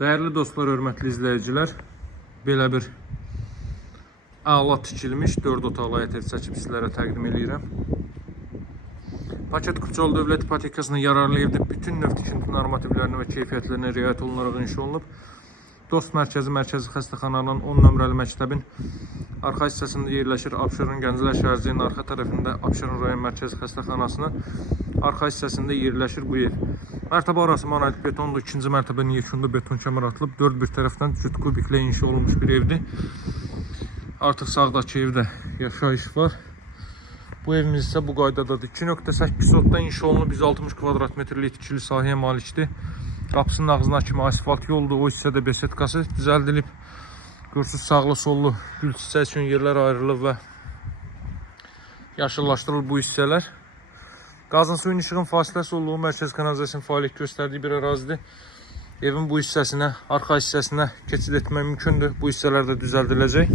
Değerli dostlar, hörmətli izləyicilər, belə bir əla tikilmiş 4 otaqlı ev çəkib sizlərə təqdim edirəm. Paket Kupçalı Dövlət İpotekasına yararlı evdə bütün növ tikinti normativlərinə və keyfiyyətlərinə riayət olunaraq inşa olunub. Dost Mərkəzi Xəstəxananın 10 nömrəli məktəbin arxa hissəsində yerləşir. Abşeron Gənclər şəhərciyinin arxa tərəfində Abşeron rayon Mərkəzi Xəstəxanasının arxa hissəsində yerləşir bu ev. Mərtəbə arası monolit betondur. İkinci mərtəbənin yekunda beton kəmər atılıb. 4 bir tərəfdən cüt kubiklə inşa olunmuş bir evdir. Artıq sağdakı evdə yaşayış var. Bu evimiz isə bu qaydadadır. 2.8 sotda inşa olunub 160 kvadrat metrlik tikili sahəyə malikdir. Qapısının ağzına kimi asfalt yoldur. O hissədə besetkası düzəldilib. Görsüz sağlı sollu gül çiçək üçün yerlər ayrılıb və yaşıllaşdırılıb bu hissələr. Qazın suyun işığın fasiləsi olduğu mərkəzi kanalizasyon fəaliyyət göstərdiyi bir ərazidir. Evin bu hissəsinə, arxa hissəsinə keçid etmək mümkündür. Bu hissələr də düzəldiləcək.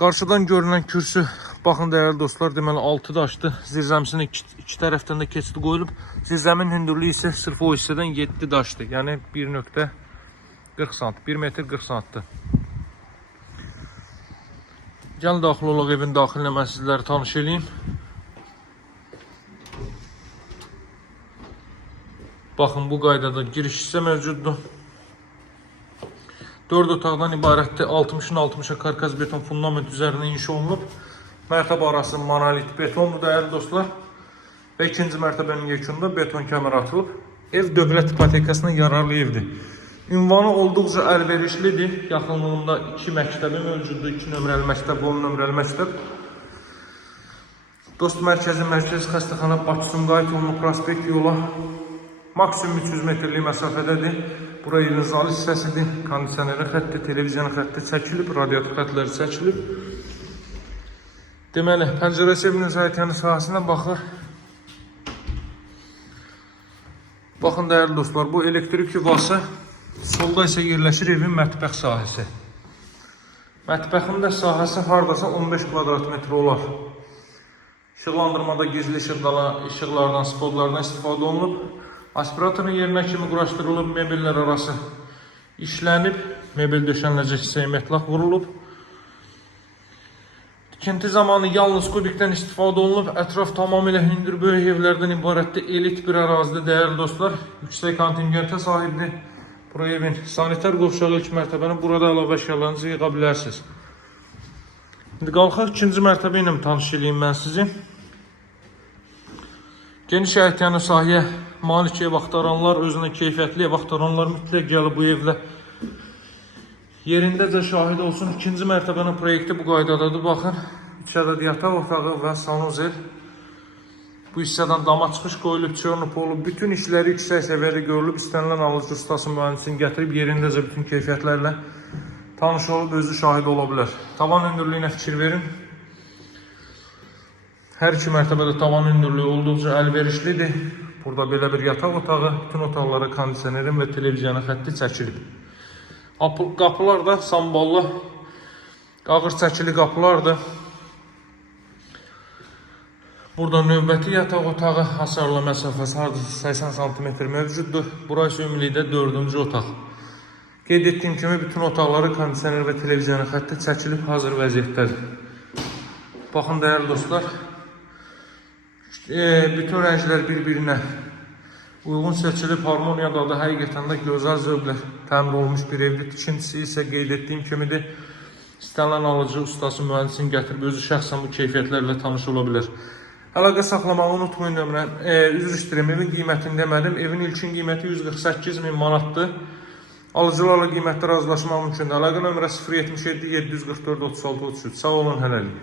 Qarşıdan görünən kürsü, baxın dəyərli dostlar, deməli 6 daşdır. Zirzəmisinin iki tərəfdən də keçid qoyulub. Zirzəmin hündürlüyü isə sırf o hissədən 7 daşdır. Yəni 1.40 sant, 1 metr 40 santdır. Gəlin daxil olaq evin daxilinə, mən sizləri tanış edeyim. Baxın, bu qaydada giriş hissə mövcuddur. 4 otaqdan ibarətdir. 60'ın 60'a karkaz beton fundament üzərində inşa olunub. Mərtəbə arası monolit betondur dəyərli dostlar. Və ikinci mərtəbənin yekunda beton kəmər atılıb. Ev dövlət ipotekasına yararlı evdir. Ünvanı olduqca əlverişlidir. Yaxınlığında 2 məktəbi mövcuddur. 2 nömrəli məktəb, 10 nömrəli məktəb. Dost Mərkəzi Xəstəxana Bakı-Sumqayıt yolunu prospekt yola maksimum 300 metrlik məsafədədir. Bura evin zal hissəsidir. Kondisioneri xətti, televizyon xətti çəkilib, radiator xətləri çəkilib. Deməli, pəncərəsi evin zəйтyanı sahəsinə baxır. Baxın dəyərli dostlar, bu elektrik yuvası, solda isə yerləşir evin mətbəx sahəsi. Mətbəxin də sahəsi hardasa 15 kvadrat metr olar. İşıqlandırmada gizli işıqlardan, spotlardan istifadə olunub. Aspiratorun yerinə kimi quraşdırılıb, mebellər arası işlənib, mebel döşəniləcək hissəyə metlaq vurulub. Tikinti zamanı yalnız kubikdən istifadə olunub, ətraf tamamilə hündür böyük evlərdən ibarətdir, elit bir ərazidə dəyərli dostlar, yüksək kontingentə sahibdir. Bura evin sanitar qovşağı ilk mərtəbəni, burada əlavə əşyalarınızı yığa bilərsiniz. İndi qalxaq ikinci mərtəbə ilə tanış edeyim mən sizi. Geniş əhtiyanlı sahəyə malik ev axtaranlar, özünə keyfiyyətli ev axtaranlar mütləq gəlib bu evlə yerindəcə şahid olsun. İkinci mərtəbənin proyekti bu qaydadadır. Baxın, 3 ədəd yataq otağı və sanuzel. Bu hissədən dama çıxış qoyulub, çörnüp olub. Bütün işləri yüksək səviyyədə görülüb. İstənilən alıcı ustası mühəndisini gətirib yerindəcə bütün keyfiyyətlərlə tanış olub, özü şahid ola bilər. Tavan hündürlüyünə fikir verin. Hər iki mərtəbədə tavan hündürlüyü olduqca əlverişlidir. Burada belə bir yataq otağı, bütün otaqlara kondisionerin və televizyonu xətti çəkilib. Qapılar da samballı, ağır çəkili qapılardır. Burada növbəti yataq otağı hasarlı məsafəsi hardasa 80 cm mövcuddur. Burası ümumilikdə 4-cü otaq. Qeyd etdiyim kimi bütün otaqları kondisioner və televizyonu xətti çəkilib, hazır vəziyyətdədir. Baxın dəyərli dostlar, bütün rənglər bir-birinə uyğun seçilib, harmoniyadadır. Həqiqətən də gözəl zövqlə təmin olunmuş bir evdir. Tikintisi isə qeyd etdiyim kimidir. İstənilən alıcı ustası mühəndisini gətirib özü şəxsən bu keyfiyyətlərlə tanış ola bilər. Əlaqə saxlamağı unutmayın nömrəm. Üzr istəyirəm, evin qiymətini demədim. Evin ilkin qiyməti 148.000 manatdır. Alıcılarla qiymətdə razılaşmaq mümkündür. Əlaqə nömrə 077 744 36 33. Sağ olun, hələlik.